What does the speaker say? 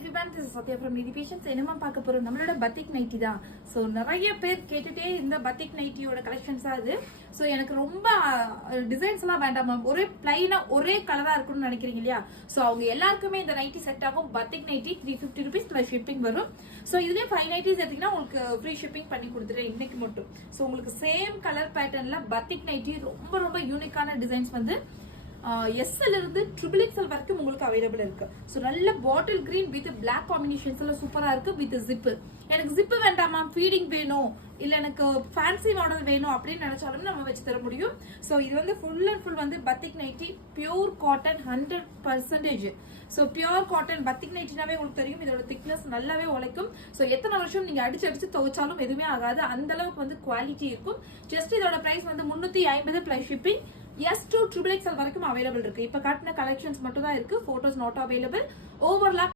everyone, this is Satya from Needy Patients. என்னமா பார்க்க போறோம் நம்மளோட பத்திக் நைட்டி தான். சோ நிறைய பேர் கேட்டுட்டே இந்த பத்திக் நைட்டியோட கலெக்ஷன்ஸ் அது. சோ எனக்கு ரொம்ப டிசைன்ஸ் எல்லாம் வேண்டாம், ஒரே பிளைனா ஒரே கலரா இருக்கும்னு நினைக்கிறீங்க இல்லையா? சோ அவங்க எல்லாருக்குமே இந்த நைட்டி செட் ஆகும். பத்திக் நைட்டி 350 rupees பிளஸ் ஷிப்பிங் வரும். சோ இதுலயே 5 நைட்டிஸ் எடுத்தீங்கன்னா உங்களுக்கு ஃப்ரீ ஷிப்பிங் பண்ணி கொடுத்துறேன் இன்னைக்கு மட்டும். சோ உங்களுக்கு சேம் கலர் பேட்டர்ன்ல பத்திக் நைட்டி ரொம்ப ரொம்ப யூனிக்கான டிசைன்ஸ் வந்து எஸ்எல் இருந்து ட்ரிபிள் எக்ஸ்எல் வரைக்கும் உங்களுக்கு அவைலபிள் இருக்கு. ஸோ நல்ல பாட்டில் கிரீன் வித் பிளாக் காம்பினேஷன்ஸ்ல சூப்பரா இருக்கு. வித் ஜிப்பு, எனக்கு ஜிப்பு வேண்டாமா, ஃபீடிங் வேணும், இல்ல எனக்கு ஃபேன்சி மாடல் வேணும் அப்படின்னு நினைச்சாலும் நம்ம வச்சு தர முடியும். ஸோ இது வந்து ஃபுல் அண்ட் ஃபுல் வந்து batik nighty pure cotton 100%. So pure cotton batik நைட்டினாவே உங்களுக்கு தெரியும், இதோட திக்னஸ் நல்லாவே உழைக்கும். ஸோ எத்தனை வருஷம் நீங்க அடிச்சு அடிச்சு துவைச்சாலும் எதுவுமே ஆகாது, அந்த அளவுக்கு வந்து குவாலிட்டி இருக்கும். ஜஸ்ட் இதோட பிரைஸ் வந்து 350 plus shipping. S to triple XL வரைக்கும் அவைலபிள் இருக்கு. இப்ப காட்டின கலெக்ஷன்ஸ் மட்டும் தான் இருக்கு. Photos not available. ஓவர்லாப்